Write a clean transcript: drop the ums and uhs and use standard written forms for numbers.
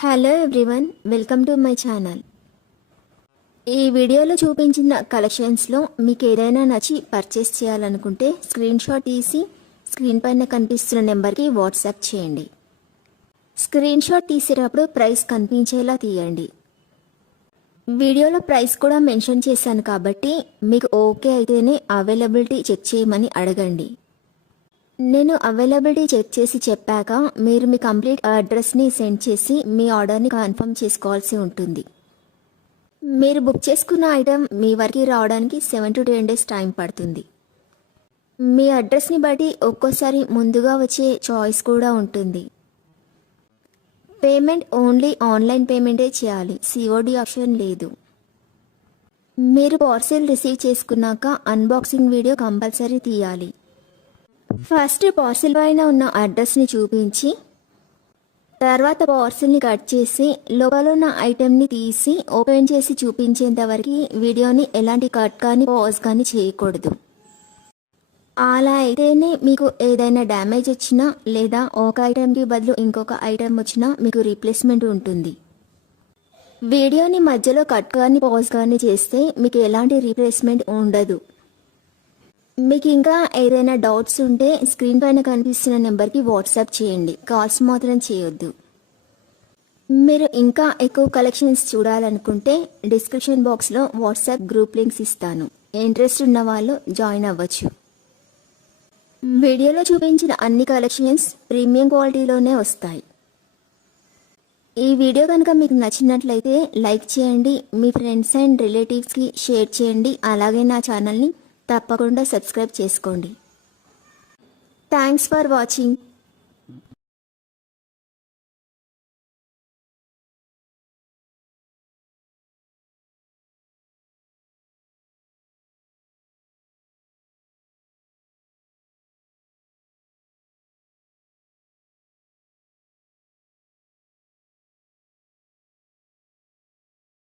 Hello everyone, welcome to my channel. ఈ వీడియోలో చూపించిన కలెక్షన్స్లో మీకు ఏదైనా నచ్చి పర్చేస్ చేయాలనుకుంటే స్క్రీన్ షాట్ తీసి స్క్రీన్ పైన కనిపిస్తున్న నెంబర్కి వాట్సాప్ చేయండి. స్క్రీన్ షాట్ తీసేటప్పుడు ప్రైస్ కనిపించేలా తీయండి. వీడియోలో ప్రైస్ కూడా మెన్షన్ చేశాను కాబట్టి మీకు ఓకే అయితేనే అవైలబిలిటీ చెక్ చేయమని అడగండి. నేను అవైలబిలిటీ చెక్ చేసి చెప్పాక మీరు మీ కంప్లీట్ అడ్రస్ని సెండ్ చేసి మీ ఆర్డర్ని కన్ఫర్మ్ చేసుకోవాల్సి ఉంటుంది. మీరు బుక్ చేసుకున్న ఐటెం మీ వరకు రావడానికి 7 to 10 days టైం పడుతుంది. మీ అడ్రస్ని బట్టి ఒక్కోసారి ముందుగా వచ్చే చాయిస్ కూడా ఉంటుంది. పేమెంట్ ఓన్లీ ఆన్లైన్ పేమెంటే చేయాలి, సిఓడి ఆప్షన్ లేదు. మీరు పార్సిల్ రిసీవ్ చేసుకున్నాక అన్బాక్సింగ్ వీడియో కంపల్సరీ తీయాలి. ఫస్ట్ పార్సిల్ పైన ఉన్న అడ్రస్ని చూపించి తర్వాత పార్సిల్ని కట్ చేసి లోపల ఉన్న ఐటెంని తీసి ఓపెన్ చేసి చూపించేంత వరకు వీడియోని ఎలాంటి కట్ కానీ పాజ్ కానీ చేయకూడదు. అలా అయితేనే మీకు ఏదైనా డ్యామేజ్ వచ్చినా లేదా ఒక ఐటెంకి బదులు ఇంకొక ఐటెం వచ్చినా మీకు రీప్లేస్మెంట్ ఉంటుంది. వీడియోని మధ్యలో కట్ కానీ పాజ్ కానీ చేస్తే మీకు ఎలాంటి రీప్లేస్మెంట్ ఉండదు. మీకు ఇంకా ఏదైనా డౌట్స్ ఉంటే స్క్రీన్ పైన కనిపిస్తున్న నెంబర్కి వాట్సాప్ చేయండి, కాల్స్ మాత్రం చేయొద్దు. మీరు ఇంకా ఎక్కువ కలెక్షన్స్ చూడాలనుకుంటే డిస్క్రిప్షన్ బాక్స్లో వాట్సాప్ గ్రూప్ లింక్స్ ఇస్తాను, ఇంట్రెస్ట్ ఉన్న వాళ్ళు జాయిన్ అవ్వచ్చు. వీడియోలో చూపించిన అన్ని కలెక్షన్స్ ప్రీమియం క్వాలిటీలోనే వస్తాయి. ఈ వీడియో కనుక మీకు నచ్చినట్లయితే లైక్ చేయండి, మీ ఫ్రెండ్స్ అండ్ రిలేటివ్స్కి షేర్ చేయండి. అలాగే నా ఛానల్ని తప్పకుండా సబ్స్క్రైబ్ చేసుకోండి. Thanks for watching.